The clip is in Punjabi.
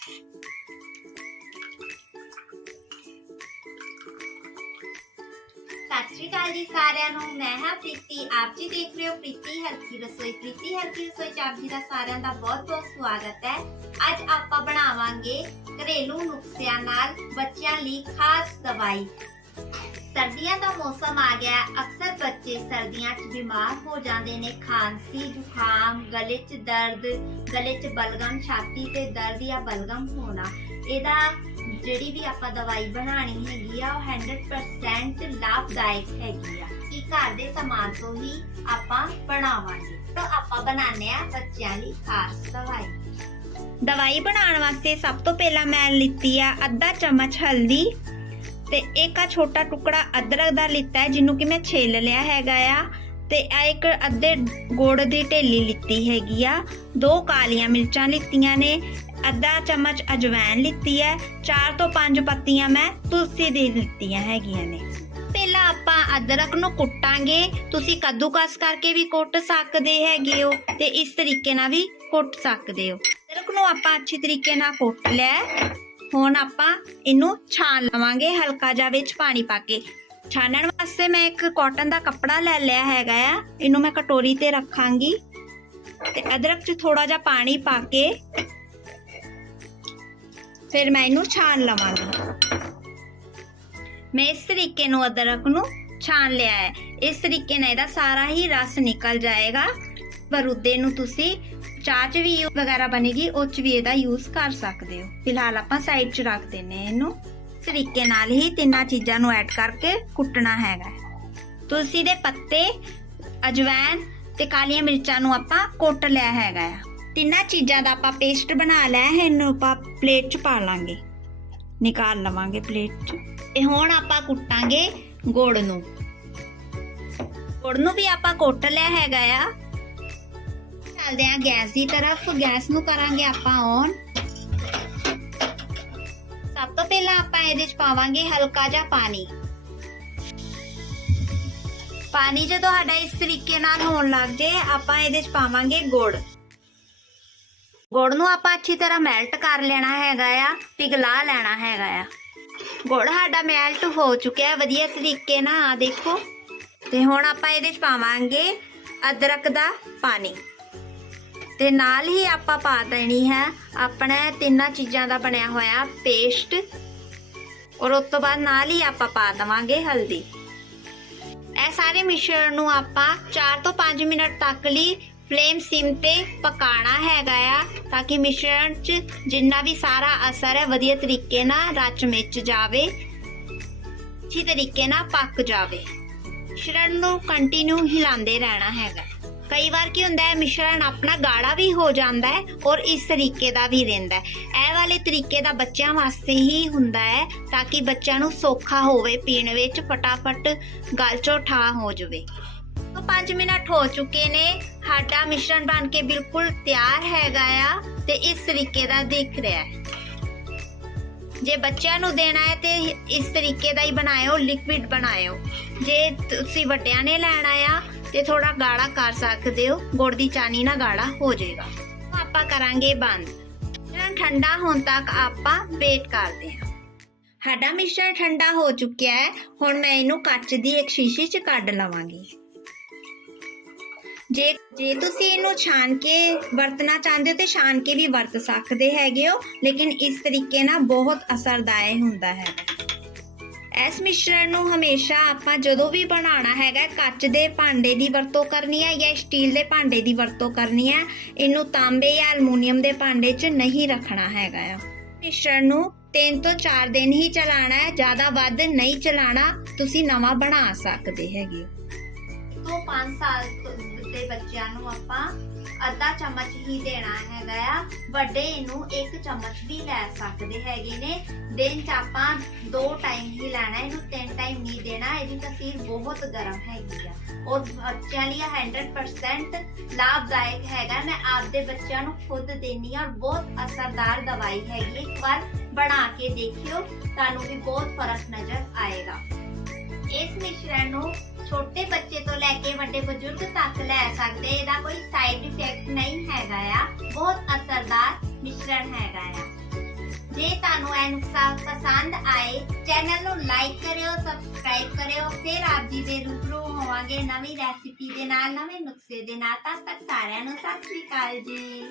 सत श्री अकाल जी सारिਆਂ ਨੂੰ। मैं हाँ प्रीति, आप जी देख रहे हो प्रीति हल्की रसोई। प्रीति हल्की रसोई च आप जी का सारिਆਂ ਦਾ बहुत स्वागत है। ਅੱਜ ਆਪਾਂ ਬਣਾਵਾਂਗੇ ਘਰੇਲੂ ਨੁਸਖਿਆਂ ਨਾਲ ਬੱਚਿਆਂ ਲਈ ਖਾਸ ਦਵਾਈ। सर्दियां का मौसम आ गया, अक्सर बच्चे सर्दियां च बीमार हो जाते हैं। खांसी, जुकाम, गले च दर्द, गले च बलगम, छाती ते दर्द या बलगम होना, ਇਹਦਾ ਜਿਹੜੀ ਵੀ ਆਪਾਂ ਦਵਾਈ ਬਣਾਣੀ ਹੈਗੀ ਆ ਉਹ 100% ਲਾਭਦਾਇਕ ਹੈਗੀ ਆ। ਇਹ ਘਰ ਦੇ ਸਮਾਨ ਤੋਂ ਹੀ ਆਪਾਂ ਬਣਾਵਾਂਗੇ। ਤਾਂ ਆਪਾਂ ਬਣਾਉਂਦੇ ਆ ਬੱਚਿਆਂ ਲਈ ਖਾਸ ਦਵਾਈ। ਦਵਾਈ ਬਣਾਉਣ ਵਾਸਤੇ ਸਭ ਤੋਂ ਪਹਿਲਾਂ ਮੈਂ ਲਿੱਤੀ ਆ ਅੱਧਾ ਚਮਚ ਹਲਦੀ ਤੇ ਇੱਕ ਆ ਛੋਟਾ ਟੁਕੜਾ ਅਦਰਕ ਦਾ ਲਿੱਤਾ ਹੈ ਜਿਹਨੂੰ ਕਿ ਮੈਂ ਛਿੱਲ ਲਿਆ ਹੈਗਾ ਆ। ਤੇ ਇੱਕ ਅੱਧੇ ਗੁੜ ਦੀ ਢੇਲੀ ਲਿੱਤੀ ਹੈਗੀ ਆ। 2 ਕਾਲੀਆਂ ਮਿਰਚਾਂ ਲਿੱਤੀਆਂ ਨੇ, ਅੱਧਾ ਚਮਚ ਅਜਵਾਇਣ ਲਿੱਤੀ ਹੈ, 4 ਤੋਂ 5 ਪੱਤੀਆਂ ਮੈਂ ਤੁਲਸੀ ਦੀ ਲਿੱਤੀਆਂ ਹੈਗੀਆਂ ਨੇ। ਪਹਿਲਾਂ ਆਪਾਂ ਅਦਰਕ ਨੂੰ ਕੁੱਟਾਂਗੇ। ਤੁਸੀਂ ਕੱਦੂਕਸ ਕਰਕੇ ਵੀ ਕੁੱਟ ਸਕਦੇ ਹੈਗੇ ਹੋ ਤੇ ਇਸ ਤਰੀਕੇ ਨਾਲ ਵੀ ਕੁੱਟ ਸਕਦੇ ਹੋ। ਅਦਰਕ ਨੂੰ ਆਪਾਂ ਅੱਛੀ ਤਰੀਕੇ ਨਾਲ ਕੁੱਟ ਲਿਆ। ਹੁਣ ਆਪਾਂ ਇਹਨੂੰ ਛਾਣ ਲਵਾਂਗੇ ਹਲਕਾ ਜਿਹਾ ਵਿੱਚ ਪਾਣੀ ਪਾ ਕੇ। ਛਾਣਨ ਵਾਸਤੇ ਮੈਂ ਇੱਕ ਕਾਟਨ ਦਾ ਕੱਪੜਾ ਲੈ ਲਿਆ ਹੈਗਾ ਆ। ਇਹਨੂੰ ਮੈਂ ਕਟੋਰੀ ਤੇ ਰੱਖਾਂਗੀ ਤੇ ਅਦਰਕ 'ਚ ਥੋੜਾ ਜਿਹਾ ਪਾਣੀ ਪਾ ਕੇ ਫਿਰ ਮੈਂ ਇਹਨੂੰ ਛਾਣ ਲਵਾਂਗੀ। ਮੈਂ ਇਸ ਤਰੀਕੇ ਨੂੰ ਅਦਰਕ ਨੂੰ ਛਾਣ ਲਿਆ ਹੈ। ਇਸ ਤਰੀਕੇ ਨਾਲ ਇਹਦਾ ਸਾਰਾ ਹੀ ਰਸ ਨਿਕਲ ਜਾਏਗਾ। ਬਰੂਦੇ ਨੂੰ ਤੁਸੀਂ ਚਾਹ 'ਚ ਵੀ ਵਗੈਰਾ ਬਣੇਗੀ, ਉਹ 'ਚ ਵੀ ਇਹਦਾ ਯੂਜ਼ ਕਰ ਸਕਦੇ ਹੋ। ਫਿਲਹਾਲ ਆਪਾਂ ਸਾਈਡ 'ਚ ਰੱਖ ਦਿੰਨੇ ਇਹਨੂੰ। ਇਸ ਤਰੀਕੇ ਨਾਲ ਹੀ ਤਿੰਨਾਂ ਚੀਜ਼ਾਂ ਨੂੰ ਐਡ ਕਰਕੇ ਕੁੱਟਣਾ ਹੈਗਾ। ਤੁਲਸੀ ਦੇ ਪੱਤੇ, ਅਜਵਾਇਣ ਤੇ ਕਾਲੀਆਂ ਮਿਰਚਾਂ ਨੂੰ ਆਪਾਂ ਕੁੱਟ ਲਿਆ ਹੈਗਾ ਆ। ਤਿੰਨਾਂ ਚੀਜ਼ਾਂ ਦਾ ਆਪਾਂ ਪੇਸਟ ਬਣਾ ਲਿਆ ਹੈ। ਇਹਨੂੰ ਆਪਾਂ ਪਲੇਟ 'ਚ ਪਾ ਲਾਂਗੇ, ਨਿਕਾਲ ਲਵਾਂਗੇ ਪਲੇਟ 'ਚ। ਤੇ ਹੁਣ ਆਪਾਂ ਕੁੱਟਾਂਗੇ ਗੁੜ ਨੂੰ। ਗੁੜ ਨੂੰ ਵੀ ਆਪਾਂ ਕੁੱਟ ਲਿਆ ਹੈਗਾ ਆ। ਚੱਲਦੇ ਆ ਗੈਸ ਦੀ ਤਰਫ। ਗੈਸ ਨੂੰ ਕਰਾਂਗੇ ਆਪਾਂ ਔਨ। ਸਭ ਤੋਂ ਪਹਿਲਾਂ ਆਪਾਂ ਇਹਦੇ 'ਚ ਪਾਵਾਂਗੇ ਹਲਕਾ ਜਿਹਾ ਪਾਣੀ। ਪਾਣੀ ਜਦੋਂ ਸਾਡਾ ਇਸ ਤਰੀਕੇ ਨਾਲ ਹੋਣ ਲੱਗ ਜੇ ਆਪਾਂ ਇਹਦੇ 'ਚ ਪਾਵਾਂਗੇ ਗੁੜ। ਗੁੜ ਨੂੰ ਆਪਾਂ ਅੱਛੀ ਤਰ੍ਹਾਂ ਮੈਲਟ ਕਰ ਲੈਣਾ ਹੈਗਾ ਆ, ਪਿਘਲਾ ਲੈਣਾ ਹੈਗਾ ਆ। ਗੁੜ ਸਾਡਾ ਮੈਲਟ ਹੋ ਚੁੱਕਿਆ ਵਧੀਆ ਤਰੀਕੇ ਨਾਲ, ਆ ਦੇਖੋ। ਤੇ ਹੁਣ ਆਪਾਂ ਇਹਦੇ 'ਚ ਪਾਵਾਂਗੇ ਅਦਰਕ ਦਾ ਪਾਣੀ ਤੇ ਨਾਲ ਹੀ ਆਪਾਂ ਪਾ ਦੇਣੀ ਹੈ ਆਪਣਾ ਤਿੰਨਾਂ ਚੀਜ਼ਾਂ ਦਾ ਬਣਿਆ ਹੋਇਆ ਪੇਸਟ। ਔਰ ਉਸ ਤੋਂ ਬਾਅਦ ਨਾਲ ਹੀ ਆਪਾਂ ਪਾ ਦੇਵਾਂਗੇ ਹਲਦੀ। ਇਹ ਸਾਰੇ ਮਿਸ਼ਰਣ ਨੂੰ ਆਪਾਂ 4 ਤੋਂ 5 ਮਿੰਟ ਤੱਕ ਲਈ ਫਲੇਮ ਸਿਮ ਤੇ ਪਕਾਣਾ ਹੈਗਾ ਆ, ਤਾਂ ਕਿ ਮਿਸ਼ਰਣ 'ਚ ਜਿੰਨਾ ਵੀ ਸਾਰਾ ਅਸਰ ਹੈ ਵਧੀਆ ਤਰੀਕੇ ਨਾਲ ਰਚ ਮਿਚ ਜਾਵੇ, ਅੱਛੀ ਤਰੀਕੇ ਨਾਲ ਪੱਕ ਜਾਵੇ। ਮਿਸ਼ਰਣ ਨੂੰ ਕੰਟੀਨਿਊ ਹਿਲਾਉਂਦੇ ਰਹਿਣਾ ਹੈਗਾ। ਕਈ ਵਾਰ ਕੀ ਹੁੰਦਾ ਹੈ ਮਿਸ਼ਰਣ ਆਪਣਾ ਗਾੜਾ ਵੀ ਹੋ ਜਾਂਦਾ ਹੈ ਔਰ ਇਸ ਤਰੀਕੇ ਦਾ ਵੀ ਰਹਿੰਦਾ ਹੈ। ਇਹ ਵਾਲੇ ਤਰੀਕੇ ਦਾ ਬੱਚਿਆਂ ਵਾਸਤੇ ਹੀ ਹੁੰਦਾ ਹੈ, ਤਾਂ ਕਿ ਬੱਚਿਆਂ ਨੂੰ ਸੌਖਾ ਹੋਵੇ ਪੀਣ ਵਿੱਚ, ਫਟਾਫਟ ਗਲ 'ਚੋਂ ਠਾ ਹੋ ਜਾਵੇ। तो 5 ਮਿੰਟ ਹੋ ਚੁੱਕੇ ਨੇ। ਸਾਡਾ ਮਿਸ਼ਰਣ ਬਣ ਕੇ ਬਿਲਕੁਲ ਤਿਆਰ ਹੈਗਾ ਆ ਤੇ ਇਸ ਤਰੀਕੇ ਦਾ ਦਿਖ ਰਿਹਾ ਹੈ। ਜੇ ਬੱਚਿਆਂ ਨੂੰ ਦੇਣਾ ਹੈ ਤੇ ਇਸ ਤਰੀਕੇ ਦਾ ਹੀ ਬਣਾਇਓ, ਲਿਕਵਿਡ ਬਣਾਇਓ। ਜੇ ਤੁਸੀਂ ਵੱਡਿਆਂ ਨੇ ਲੈਣਾ ਆ ਤੇ ਥੋੜਾ ਗਾੜਾ ਕਰ ਸਕਦੇ ਹੋ, ਗੁੜ ਦੀ ਚਾਨੀ ਨਾਲ ਗਾੜਾ ਹੋ ਜਾਏਗਾ। ਆਪਾਂ ਕਰਾਂਗੇ ਬੰਦ। ਮਿਸ਼ਰਣ ਠੰਡਾ ਹੋਣ ਤੱਕ ਆਪਾਂ ਵੇਟ ਕਰਦੇ ਹਾਂ। ਸਾਡਾ ਮਿਸ਼ਰਣ ਠੰਡਾ ਹੋ ਚੁੱਕਿਆ ਹੈ। ਹੁਣ ਮੈਂ ਇਹਨੂੰ ਕੱਚ ਦੀ ਇੱਕ ਸ਼ੀਸ਼ੀ 'ਚ ਕੱਢ ਲਵਾਂਗੀ। ਜੇ ਤੁਸੀਂ ਇਹਨੂੰ ਛਾਣ ਕੇ ਵਰਤਣਾ ਚਾਹੁੰਦੇ ਹੋ ਤੇ ਛਾਣ ਕੇ ਵੀ ਵਰਤ ਸਕਦੇ ਹੈਗੇ ਹੋ, ਲੇਕਿਨ ਇਸ ਤਰੀਕੇ ਨਾਲ ਬਹੁਤ ਅਸਰਦਾਇਕ ਹੁੰਦਾ ਹੈ। ਇਸ ਮਿਸ਼ਰਣ ਨੂੰ ਹਮੇਸ਼ਾ ਆਪਾਂ ਜਦੋਂ ਵੀ ਬਣਾਉਣਾ ਹੈਗਾ ਕੱਚ ਦੇ ਭਾਂਡੇ ਦੀ ਵਰਤੋਂ ਕਰਨੀ ਹੈ ਜਾਂ ਸਟੀਲ ਦੇ ਭਾਂਡੇ ਦੀ ਵਰਤੋਂ ਕਰਨੀ ਹੈ। ਇਹਨੂੰ ਤਾਂਬੇ ਜਾਂ ਐਲੂਮੀਨੀਅਮ ਦੇ ਭਾਂਡੇ 'ਚ ਨਹੀਂ ਰੱਖਣਾ ਹੈਗਾ ਆ। ਮਿਸ਼ਰਣ ਨੂੰ 3 ਤੋਂ 4 ਦਿਨ ਹੀ ਚਲਾਉਣਾ ਹੈ, ਜ਼ਿਆਦਾ ਵੱਧ ਨਹੀਂ ਚਲਾਉਣਾ। ਤੁਸੀਂ ਨਵਾਂ ਬਣਾ ਸਕਦੇ ਹੈਗੇ। ਤੋਂ 5 ਸਾਲ ਦੇ ਬੱਚਿਆਂ ਨੂੰ ਆਪਾਂ ਅੱਧਾ ਚਮਚ ਹੀ ਦੇਣਾ ਹੈਗਾ ਆ। ਵੱਡੇ ਇਹਨੂੰ 1 ਚਮਚ ਵੀ ਲੈ ਸਕਦੇ ਹੈਗੇ ਨੇ। ਦਿਨ 'ਚ ਆਪਾਂ 2 ਟਾਈਮ ਹੀ ਲੈਣਾ, ਇਹਨੂੰ 3 ਟਾਈਮ ਨਹੀਂ ਦੇਣਾ। ਇਹਦੀ ਤਸੀਰ ਬਹੁਤ ਗਰਮ ਹੈਗੀ ਆ ਔਰ ਬੱਚਿਆਂ ਲਈ 100% ਲਾਭਦਾਇਕ ਹੈਗਾ। ਮੈਂ ਆਪਦੇ ਬੱਚਿਆਂ ਨੂੰ ਖੁਦ ਦੇਣੀ ਆ ਔਰ ਬਹੁਤ ਅਸਰਦਾਰ ਦਵਾਈ ਹੈਗੀ। ਇੱਕ ਵਾਰ ਬਣਾ ਕੇ ਦੇਖਿਓ, ਤੁਹਾਨੂੰ ਵੀ ਬਹੁਤ ਫਰਕ ਨਜ਼ਰ ਆਏਗਾ। ਇਸ ਮਿਸ਼ਰਣ ਨੂੰ ਛੋਟੇ ਬੱਚੇ ਤੋਂ ਲੈ ਕੇ ਵੱਡੇ ਬਜ਼ੁਰਗ ਤੱਕ ਲੈ ਸਕਦੇ। ਇਹਦਾ ਕੋਈ ਸਾਈਡ ਇਫੈਕਟ ਨਹੀਂ ਹੈਗਾ ਆ। ਬਹੁਤ ਅਸਰਦਾਰ ਮਿਸ਼ਰਣ ਹੈਗਾ ਆ। ਤੁਹਾਨੂੰ ਇਹ ਨੁਸਖਾ ਪਸੰਦ ਆਏ ਚੈਨਲ ਨੂੰ ਲਾਈਕ ਕਰਿਓ, ਸਬਸਕ੍ਰਾਈਬ ਕਰਿਓ। ਫਿਰ ਆਪ ਜੀ ਦੇ ਰੂਬਰੂ ਹੋਵਾਂਗੇ ਨਵੀਂ ਰੈਸਿਪੀ ਦੇ ਨਾਲ, ਨਵੇਂ ਨੁਸਖੇ ਦੇ ਨਾਲ। ਤਦ ਤੱਕ ਸਾਰਿਆਂ ਨੂੰ ਸਤਿ ਸ੍ਰੀ ਅਕਾਲ ਜੀ।